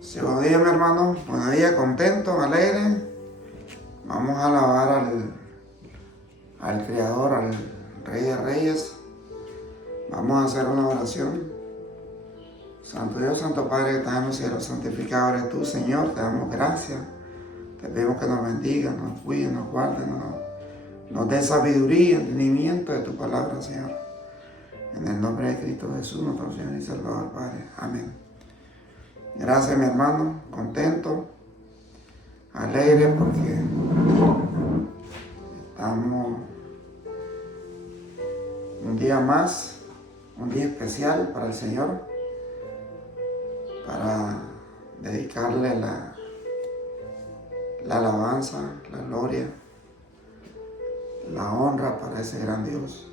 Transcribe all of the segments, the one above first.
Sí, buenos días, mi hermano. Buenos días, contento, alegre. Vamos a alabar al Creador, al Rey de Reyes. Vamos a hacer una oración. Santo Dios, Santo Padre que estás en los cielos, santificado eres tú, Señor. Te damos gracias. Te pedimos que nos bendiga, nos cuide, nos guarde, nos dé sabiduría y entendimiento de tu palabra, Señor. En el nombre de Cristo Jesús, nuestro Señor y Salvador, Padre. Amén. Gracias, mi hermano. Contento, alegre porque estamos un día más, un día especial para el Señor, para dedicarle la alabanza, la gloria, la honra para ese gran Dios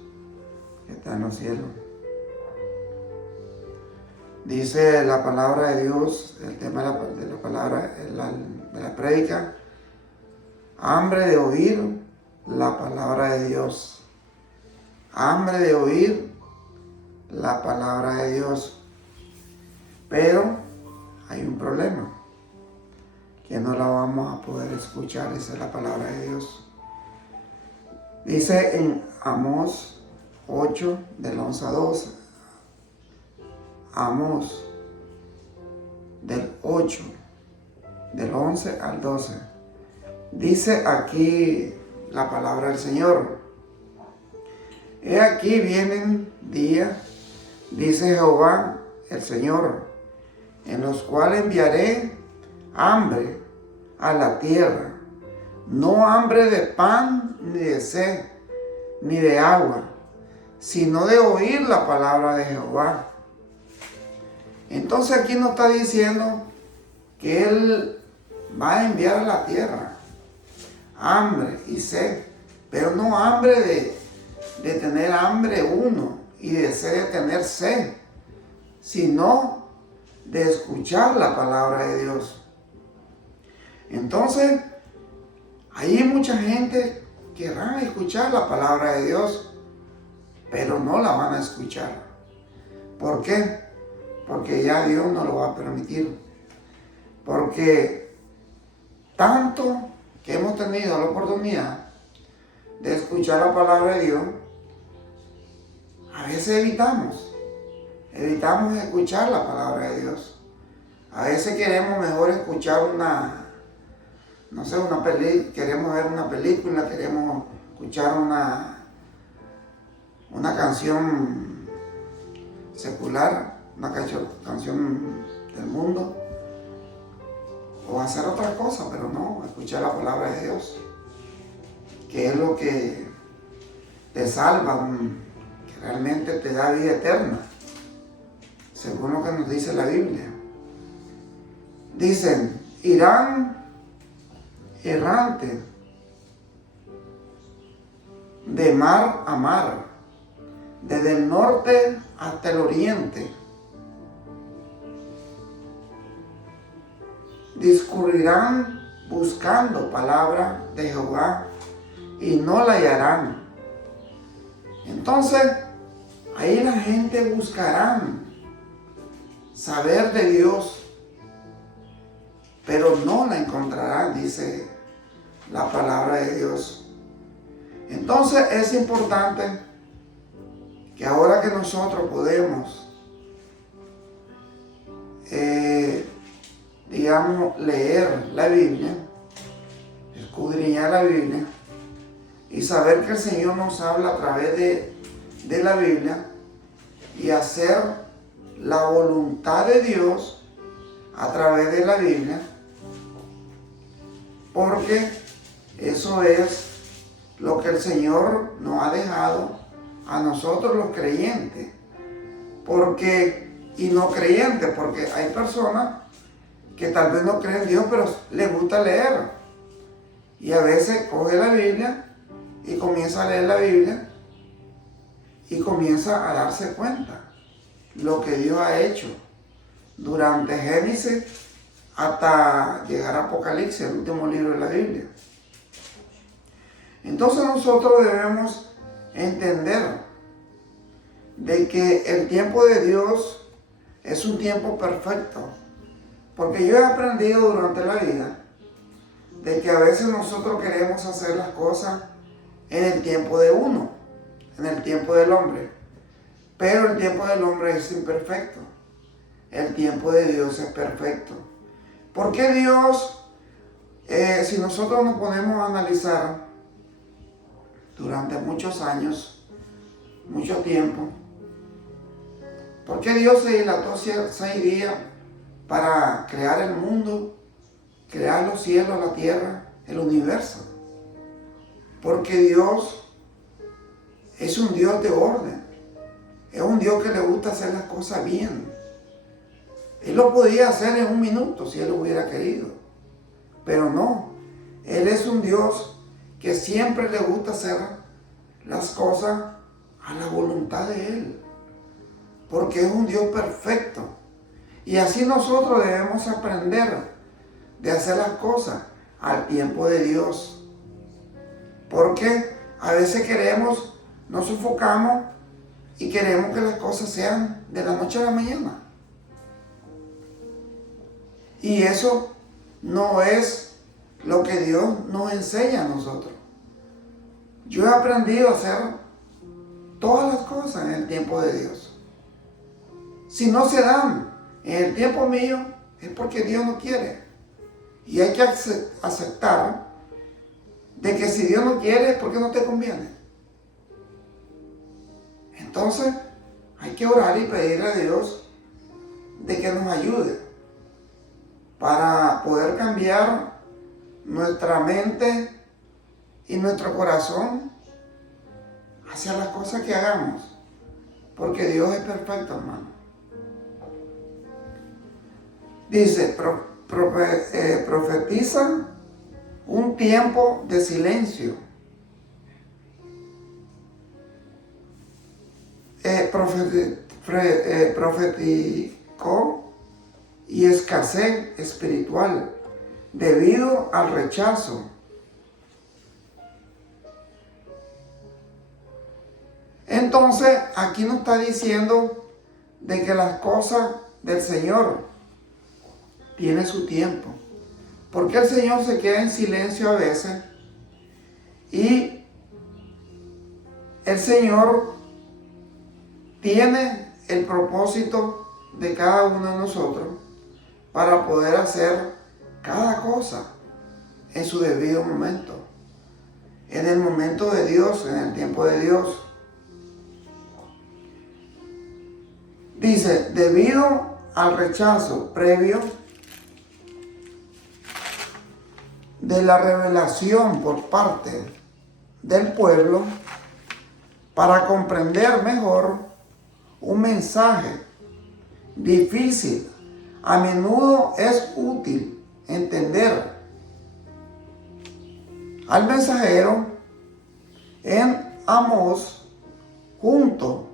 que está en los cielos. Dice la palabra de Dios, el tema de la palabra de la prédica, hambre de oír la palabra de Dios. Hambre de oír la palabra de Dios. Pero hay un problema, que no la vamos a poder escuchar, esa es la palabra de Dios. Dice en Amós 8, del 11 a 12. Amós, del 8, del 11 al 12. Dice aquí la palabra del Señor. He aquí vienen días, dice Jehová el Señor, en los cuales enviaré hambre a la tierra, no hambre de pan, ni de sed, ni de agua, sino de oír la palabra de Jehová. Entonces aquí nos está diciendo que Él va a enviar a la tierra hambre y sed, pero no hambre de tener hambre uno y de sed de tener sed, sino de escuchar la palabra de Dios. Entonces, hay mucha gente que querrá escuchar la palabra de Dios, pero no la van a escuchar. ¿Por qué? Porque ya Dios no lo va a permitir. Porque tanto que hemos tenido la oportunidad de escuchar la palabra de Dios, a veces evitamos escuchar la palabra de Dios. A veces queremos mejor escuchar queremos ver una película, queremos escuchar una canción secular, una canción del mundo, o hacer otra cosa, pero no, escuchar la palabra de Dios, que es lo que te salva, que realmente te da vida eterna, según lo que nos dice la Biblia. Dicen, irán errante de mar a mar, desde el norte hasta el oriente. Discurrirán buscando palabra de Jehová y no la hallarán. Entonces, ahí la gente buscará saber de Dios, pero no la encontrarán, dice la palabra de Dios. Entonces es importante que ahora que nosotros podemos leer la Biblia, escudriñar la Biblia y saber que el Señor nos habla a través de la Biblia y hacer la voluntad de Dios a través de la Biblia, porque eso es lo que el Señor nos ha dejado a nosotros los creyentes, y no creyentes, porque hay personas que tal vez no creen en Dios, pero les gusta leer. Y a veces coge la Biblia y comienza a leer la Biblia y comienza a darse cuenta lo que Dios ha hecho durante Génesis hasta llegar a Apocalipsis, el último libro de la Biblia. Entonces nosotros debemos entender de que el tiempo de Dios es un tiempo perfecto. Porque yo he aprendido durante la vida de que a veces nosotros queremos hacer las cosas en el tiempo de uno, en el tiempo del hombre. Pero el tiempo del hombre es imperfecto. El tiempo de Dios es perfecto. Porque Dios, si nosotros nos ponemos a analizar durante muchos años, mucho tiempo, ¿por qué Dios se dilató 6 días para crear el mundo, crear los cielos, la tierra, el universo? Porque Dios es un Dios de orden. Es un Dios que le gusta hacer las cosas bien. Él lo podía hacer en un minuto si Él hubiera querido. Pero no. Él es un Dios que siempre le gusta hacer las cosas a la voluntad de Él. Porque es un Dios perfecto. Y así nosotros debemos aprender de hacer las cosas al tiempo de Dios. Porque a veces nos sofocamos y queremos que las cosas sean de la noche a la mañana. Y eso no es lo que Dios nos enseña a nosotros. Yo he aprendido a hacer todas las cosas en el tiempo de Dios. Si no se dan en el tiempo mío, es porque Dios no quiere. Y hay que aceptar de que si Dios no quiere, es porque no te conviene. Entonces, hay que orar y pedirle a Dios de que nos ayude para poder cambiar nuestra mente y nuestro corazón hacia las cosas que hagamos. Porque Dios es perfecto, hermano. Dice, profetiza un tiempo de silencio. Profeticó y escasez espiritual debido al rechazo. Entonces, aquí nos está diciendo de que las cosas del Señor tienen su tiempo. Porque el Señor se queda en silencio a veces y el Señor tiene el propósito de cada uno de nosotros para poder hacer cada cosa en su debido momento, en el momento de Dios, en el tiempo de Dios. Dice, debido al rechazo previo de la revelación por parte del pueblo, para comprender mejor un mensaje difícil, a menudo es útil entender al mensajero en Amós junto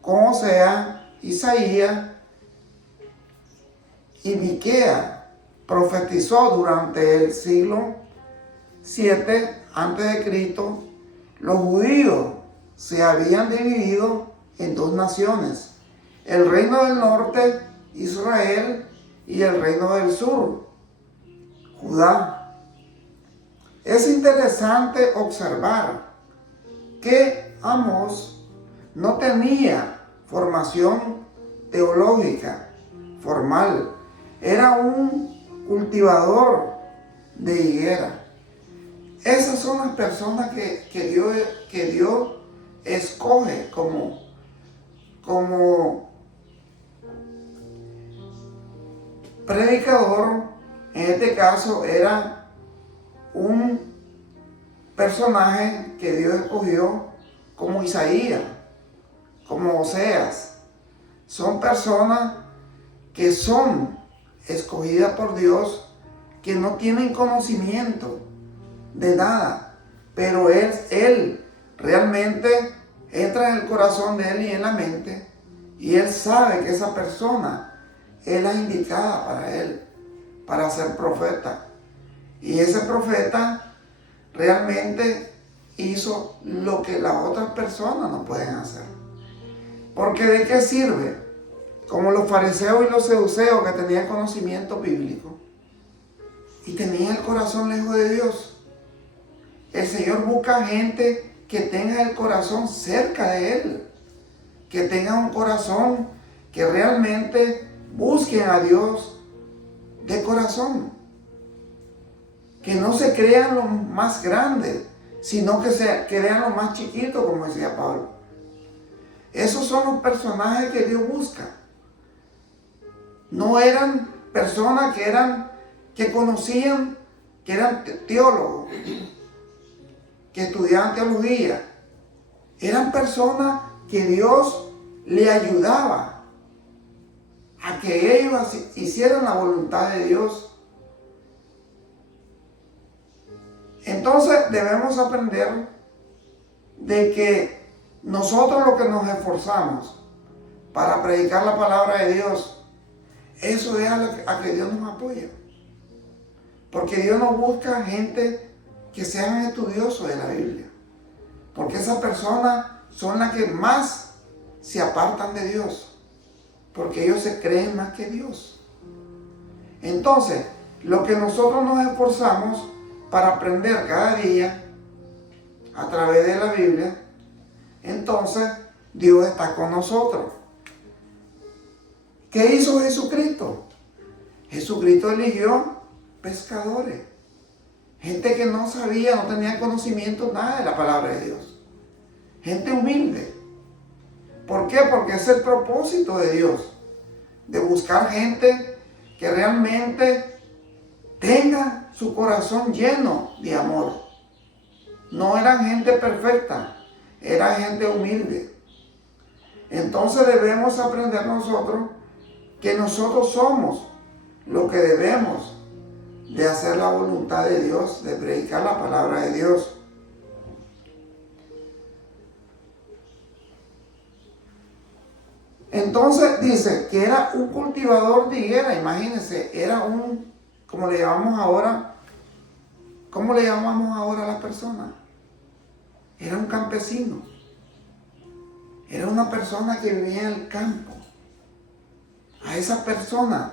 con Oseas, Isaías y Miqueas. Profetizó durante el siglo 7 a.C. Los judíos se habían dividido en 2 naciones: el reino del norte, Israel, y el reino del sur, Judá. Es interesante observar que Amós no tenía formación teológica formal. Era un cultivador de higuera. Esas son las personas que Dios escoge como predicador. En este caso era un personaje que Dios escogió como Isaías, como Oseas. Son personas que son escogidas por Dios, que no tienen conocimiento de nada, pero Él realmente entra en el corazón de Él y en la mente, y Él sabe que esa persona es la indicada para Él, para ser profeta. Y ese profeta realmente hizo lo que las otras personas no pueden hacer. Porque ¿de qué sirve como los fariseos y los saduceos que tenían conocimiento bíblico y tenían el corazón lejos de Dios. El Señor busca gente que tenga el corazón cerca de Él, que tenga un corazón que realmente busquen a Dios de corazón, que no se crean lo más grande, sino que se crean lo más chiquito, como decía Pablo. Esos son los personajes que Dios busca. No eran personas que conocían, que eran teólogos, que estudiaban teología. Eran personas que Dios le ayudaba a que ellos hicieran la voluntad de Dios. Entonces debemos aprender de que nosotros lo que nos esforzamos para predicar la palabra de Dios, eso es a que Dios nos apoya. Porque Dios no busca gente que sean estudiosos de la Biblia. Porque esas personas son las que más se apartan de Dios. Porque ellos se creen más que Dios. Entonces, lo que nosotros nos esforzamos para aprender cada día a través de la Biblia, entonces Dios está con nosotros. ¿Qué hizo Jesucristo? Jesucristo eligió pescadores, gente que no sabía, no tenía conocimiento nada de la palabra de Dios, gente humilde. ¿Por qué? Porque es el propósito de Dios, de buscar gente que realmente tenga su corazón lleno de amor. No eran gente perfecta, era gente humilde. Entonces debemos aprender nosotros que nosotros somos lo que debemos de hacer la voluntad de Dios, de predicar la palabra de Dios. Entonces dice que era un cultivador de higuera, imagínense, era un, como le llamamos ahora, ¿cómo le llamamos ahora a las personas? Era un campesino, era una persona que vivía en el campo. A esa persona,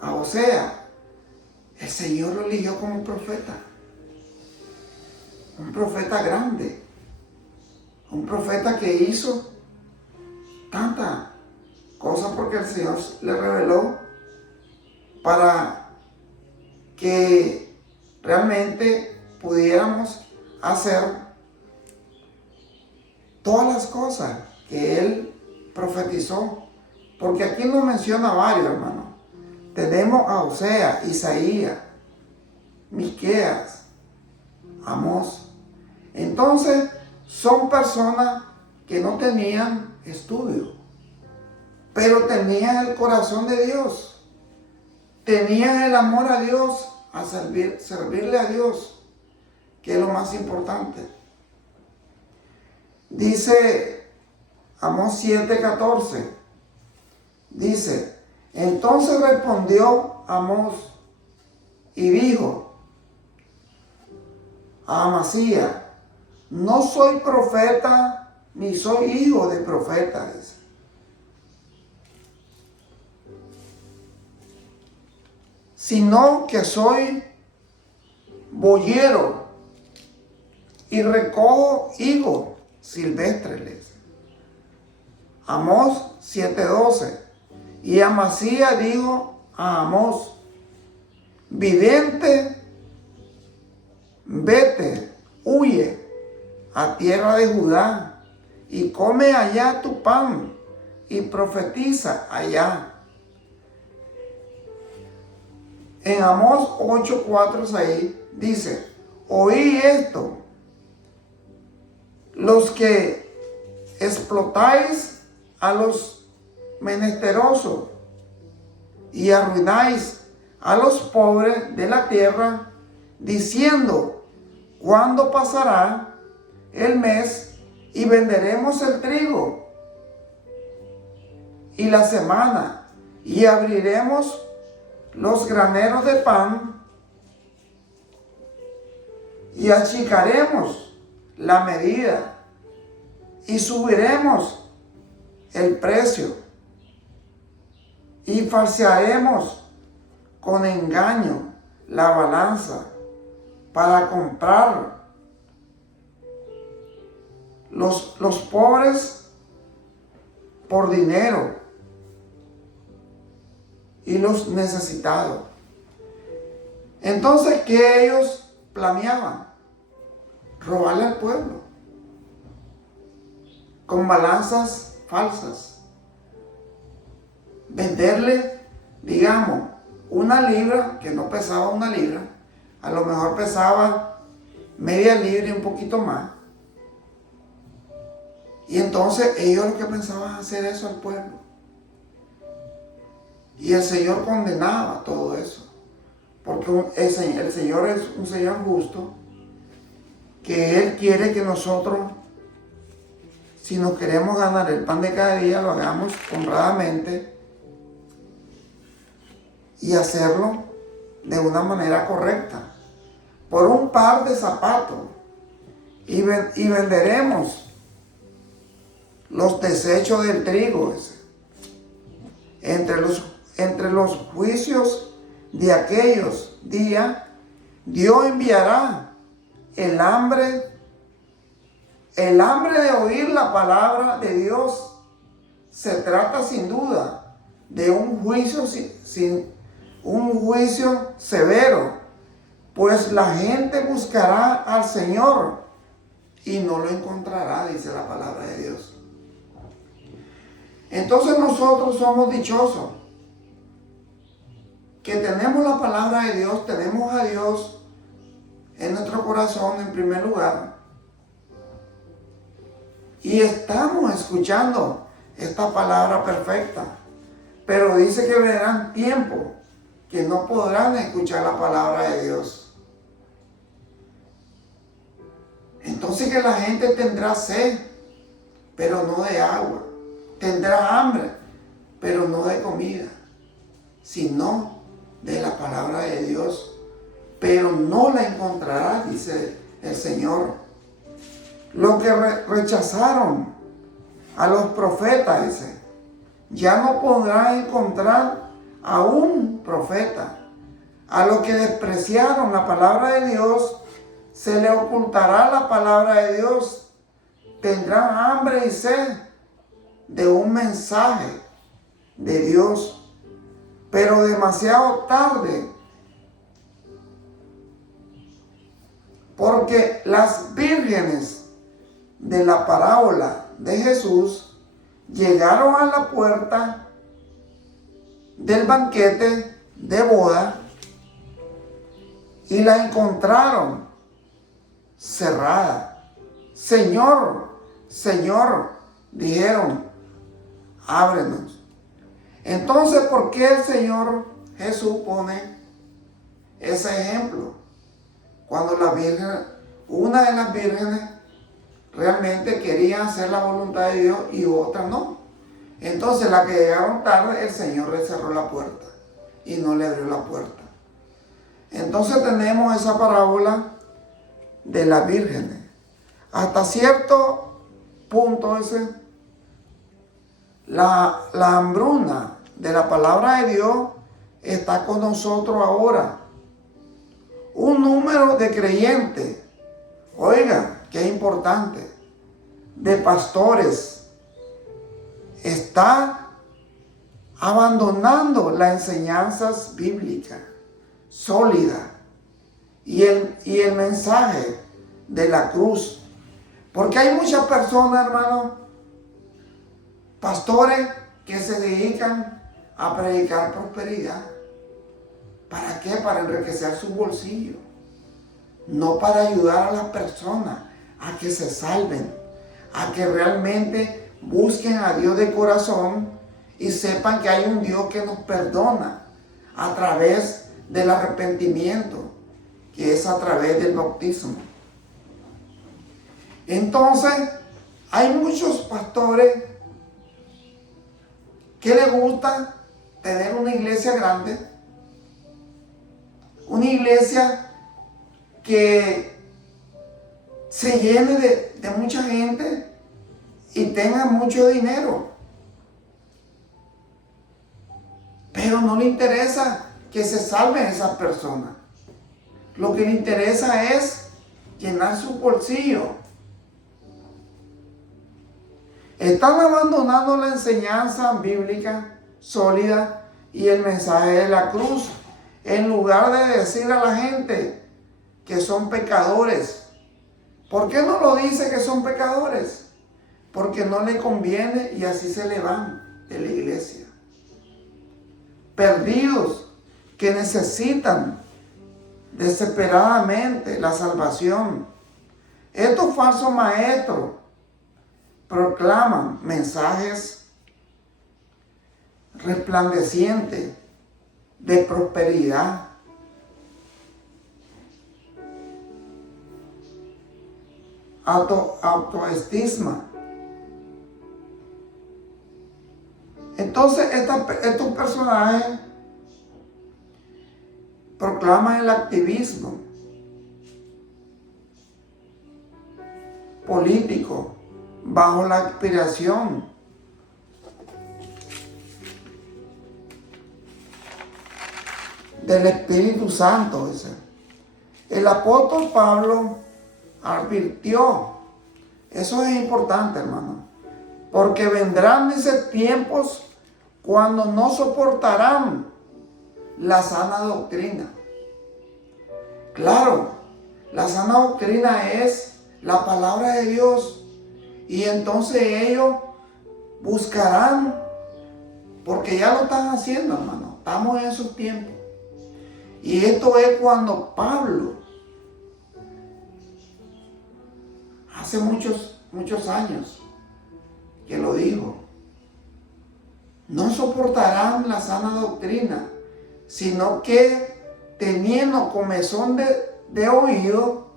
a Osea, el Señor lo eligió como un profeta grande, un profeta que hizo tanta cosa porque el Señor le reveló para que realmente pudiéramos hacer todas las cosas que Él profetizó. Porque aquí nos menciona varios, hermanos. Tenemos a Osea, Isaías, Miqueas, Amós. Entonces, son personas que no tenían estudio, pero tenían el corazón de Dios. Tenían el amor a Dios, a servirle a Dios, que es lo más importante. Dice Amós 7:14. Dice, entonces respondió Amós y dijo a Amasías, no soy profeta ni soy hijo de profeta, dice, sino que soy boyero y recojo higos silvestres, dice. Amós 7:12. Y Amasías dijo a Amós, vidente, vete, huye a tierra de Judá y come allá tu pan y profetiza allá. En Amós 8:4-6 dice, oí esto, los que explotáis a los menesterosos y arruináis a los pobres de la tierra, diciendo, ¿cuándo pasará el mes y venderemos el trigo y la semana y abriremos los graneros de pan y achicaremos la medida y subiremos el precio? y falsearemos con engaño la balanza para comprar los pobres por dinero y los necesitados. Entonces, ¿qué ellos planeaban? Robarle al pueblo con balanzas falsas. Venderle, digamos, una libra, que no pesaba una libra, a lo mejor pesaba media libra y un poquito más. Y entonces ellos lo que pensaban hacer eso al pueblo. Y el Señor condenaba todo eso. Porque el Señor es un Señor justo, que Él quiere que nosotros, si nos queremos ganar el pan de cada día, lo hagamos honradamente y hacerlo de una manera correcta. Por un par de zapatos y venderemos los desechos del trigo entre los juicios de aquellos días. Dios enviará el hambre de oír la palabra de Dios. Se trata sin duda de un juicio severo, pues la gente buscará al Señor y no lo encontrará, dice la palabra de Dios. Entonces nosotros somos dichosos, que tenemos la palabra de Dios, tenemos a Dios en nuestro corazón en primer lugar, y estamos escuchando esta palabra perfecta. Pero dice que vendrán tiempos que no podrán escuchar la palabra de Dios. Entonces que la gente tendrá sed, pero no de agua. Tendrá hambre, pero no de comida, sino de la palabra de Dios. Pero no la encontrará, dice el Señor. Los que rechazaron a los profetas, dice, ya no podrán encontrar a un profeta. A los que despreciaron la palabra de Dios, se le ocultará la palabra de Dios. Tendrán hambre y sed de un mensaje de Dios, pero demasiado tarde, porque las vírgenes de la parábola de Jesús llegaron a la puerta del banquete de boda y la encontraron cerrada. Señor, Señor, dijeron, ábrenos. Entonces, ¿por qué el Señor Jesús pone ese ejemplo? Cuando una de las vírgenes realmente quería hacer la voluntad de Dios y otra no. Entonces, la que llegaron tarde, el Señor le cerró la puerta y no le abrió la puerta. Entonces tenemos esa parábola de las vírgenes. Hasta cierto punto la hambruna de la palabra de Dios está con nosotros ahora. Un número de creyentes, oiga, qué importante, de pastores, está abandonando las enseñanzas bíblicas sólidas y el mensaje de la cruz. Porque hay muchas personas, hermanos, pastores, que se dedican a predicar prosperidad. ¿Para qué? Para enriquecer su bolsillo. No para ayudar a las personas a que se salven, a que realmente busquen a Dios de corazón y sepan que hay un Dios que nos perdona a través del arrepentimiento, que es a través del bautismo. Entonces, hay muchos pastores que les gusta tener una iglesia grande, una iglesia que se llene de mucha gente y tenga mucho dinero. pero no le interesa que se salven esas personas. Lo que le interesa es llenar su bolsillo. Están abandonando la enseñanza bíblica sólida y el mensaje de la cruz, en lugar de decir a la gente que son pecadores. ¿Por qué no lo dice que son pecadores? Porque no le conviene y así se le van de la iglesia. Perdidos que necesitan desesperadamente la salvación. Estos falsos maestros proclaman mensajes resplandecientes de prosperidad, autoestima. Entonces estos personajes proclaman el activismo político bajo la inspiración del Espíritu Santo. El apóstol Pablo advirtió, eso es importante, hermano, porque vendrán, dice, tiempos cuando no soportarán la sana doctrina. Claro, la sana doctrina es la palabra de Dios, y entonces ellos buscarán, porque ya lo están haciendo, hermano. Estamos en esos tiempos. Y esto es cuando Pablo, hace muchos años, que lo dijo. No soportarán la sana doctrina, sino que teniendo comezón de oído,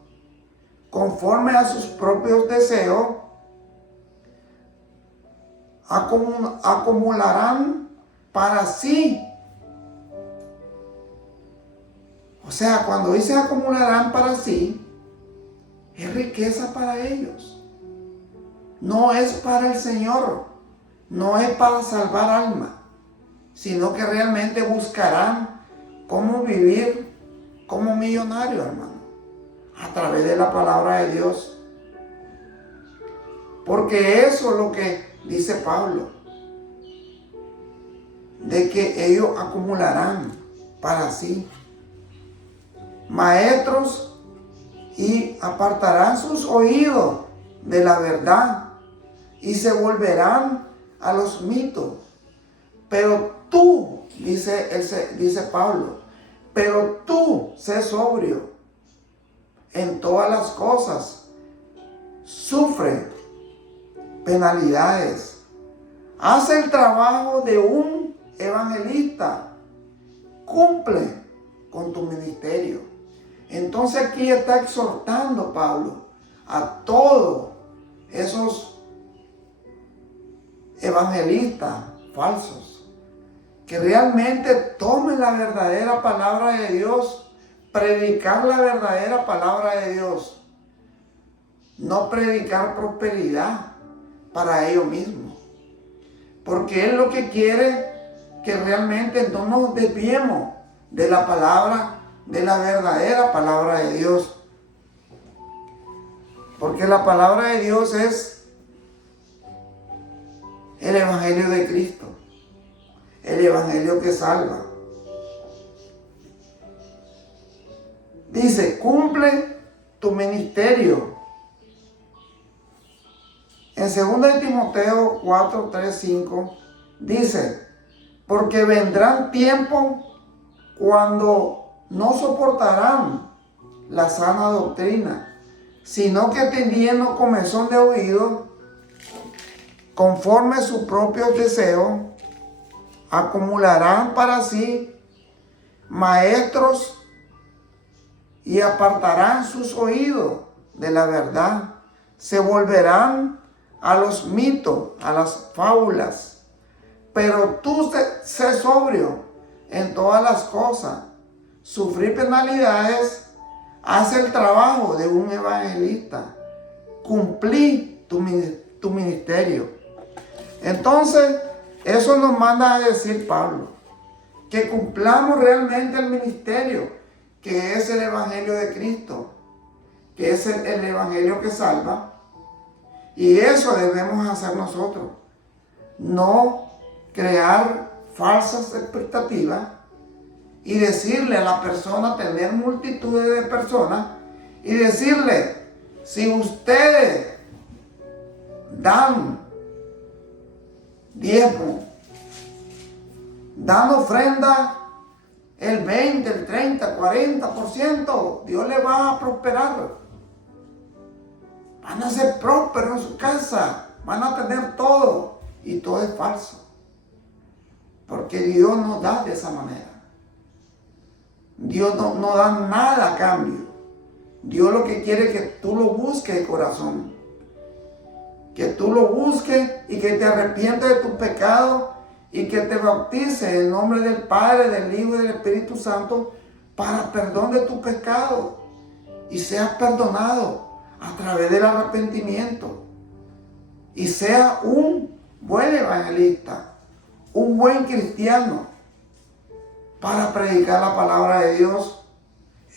conforme a sus propios deseos, acumularán para sí. O sea, cuando dice acumularán para sí, es riqueza para ellos. No es para el Señor, no es para salvar almas, sino que realmente buscarán cómo vivir como millonarios, hermano, a través de la palabra de Dios. Porque eso es lo que dice Pablo, de que ellos acumularán para sí maestros y apartarán sus oídos de la verdad y se volverán a los mitos. Pero tú, dice Pablo, pero tú sé sobrio en todas las cosas, sufre penalidades, haz el trabajo de un evangelista, cumple con tu ministerio. Entonces aquí está exhortando Pablo a todos esos evangelistas falsos que realmente tomen la verdadera palabra de Dios, predicar la verdadera palabra de Dios, no predicar prosperidad para ellos mismos, porque Él lo que quiere que realmente no nos desviemos de la palabra, de la verdadera palabra de Dios, porque la palabra de Dios es el evangelio de Cristo, el evangelio que salva. Dice, cumple tu ministerio. En 2 Timoteo 4, 3, 5 dice, porque vendrán tiempos cuando no soportarán la sana doctrina, sino que teniendo comezón de oído, conforme a sus propios deseos, acumularán para sí maestros y apartarán sus oídos de la verdad. Se volverán a los mitos, a las fábulas. Pero tú sé sobrio en todas las cosas, sufrir penalidades, haz el trabajo de un evangelista, cumplí tu ministerio. Entonces, eso nos manda a decir Pablo, que cumplamos realmente el ministerio, que es el Evangelio de Cristo, que es el Evangelio que salva. Y eso debemos hacer nosotros. No crear falsas expectativas y decirle a la persona, tener multitudes de personas y decirle, si ustedes dan diezmo, dan ofrenda, el 20, el 30, 40%, Dios le va a prosperar. Van a ser prósperos en su casa, van a tener todo, y todo es falso. Porque Dios no da de esa manera. Dios no da nada a cambio. Dios lo que quiere es que tú lo busques de corazón. Que tú lo busques y que te arrepientes de tus pecados y que te bautices en el nombre del Padre, del Hijo y del Espíritu Santo para perdón de tus pecados y seas perdonado a través del arrepentimiento y seas un buen evangelista, un buen cristiano para predicar la palabra de Dios.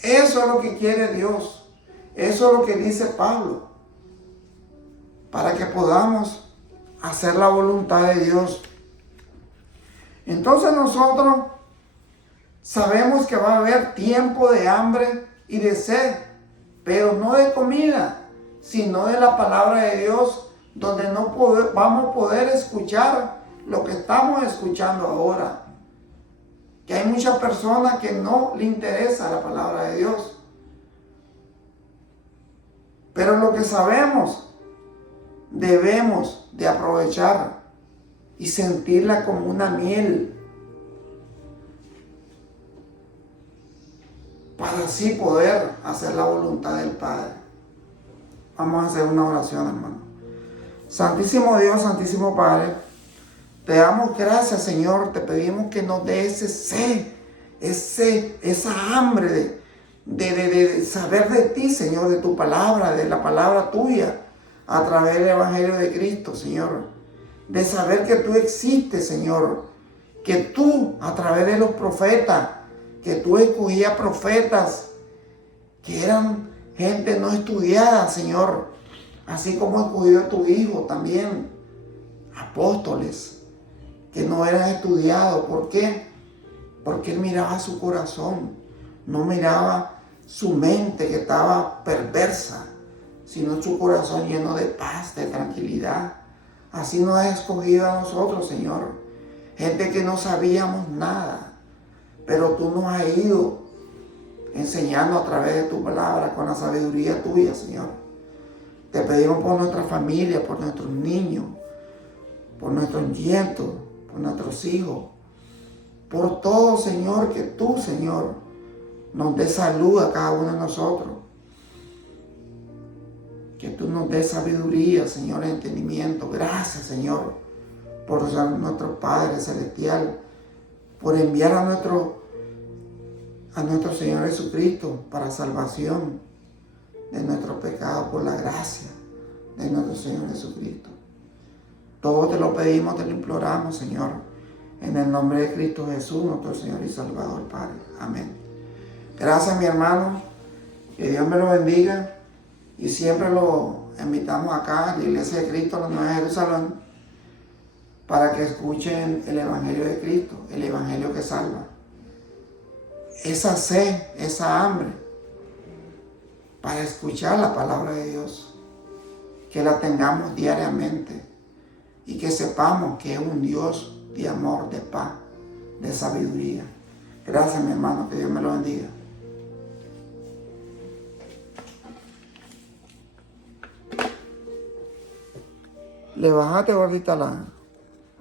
Eso es lo que quiere Dios. Eso es lo que dice Pablo. Para que podamos hacer la voluntad de Dios. Entonces nosotros sabemos que va a haber tiempo de hambre y de sed, pero no de comida, sino de la palabra de Dios, donde vamos a poder escuchar lo que estamos escuchando ahora. Que hay muchas personas que no le interesa la palabra de Dios. Pero lo que sabemos, debemos de aprovechar y sentirla como una miel para así poder hacer la voluntad del Padre. Vamos a hacer una oración, hermano. Santísimo Dios, Santísimo Padre, te damos gracias, Señor. Te pedimos que nos dé ese sed, esa hambre de saber de ti, Señor, de tu palabra, de la palabra tuya, a través del Evangelio de Cristo, Señor. De saber que tú existes, Señor. Que tú, a través de los profetas, que tú escogías profetas que eran gente no estudiada, Señor. Así como escogió a tu Hijo también. Apóstoles que no eran estudiados. ¿Por qué? Porque Él miraba su corazón. No miraba su mente que estaba perversa, sino su corazón lleno de paz, de tranquilidad. Así nos has escogido a nosotros, Señor. Gente que no sabíamos nada, pero tú nos has ido enseñando a través de tu palabra, con la sabiduría tuya, Señor. Te pedimos por nuestra familia, por nuestros niños, por nuestros nietos, por nuestros hijos, por todo, Señor, que tú, Señor, nos des salud a cada uno de nosotros. Que tú nos des sabiduría, Señor, entendimiento. Gracias, Señor, por ser nuestro Padre Celestial, por enviar a nuestro Señor Jesucristo para salvación de nuestros pecados, por la gracia de nuestro Señor Jesucristo. Todo te lo pedimos, te lo imploramos, Señor, en el nombre de Cristo Jesús, nuestro Señor y Salvador, Padre. Amén. Gracias, mi hermano. Que Dios me lo bendiga. Y siempre lo invitamos acá a la Iglesia de Cristo, la Nueva Jerusalén, para que escuchen el Evangelio de Cristo, el Evangelio que salva. Esa sed, esa hambre, para escuchar la palabra de Dios, que la tengamos diariamente y que sepamos que es un Dios de amor, de paz, de sabiduría. Gracias, mi hermano, que Dios me lo bendiga. Le bajaste, gordita, la...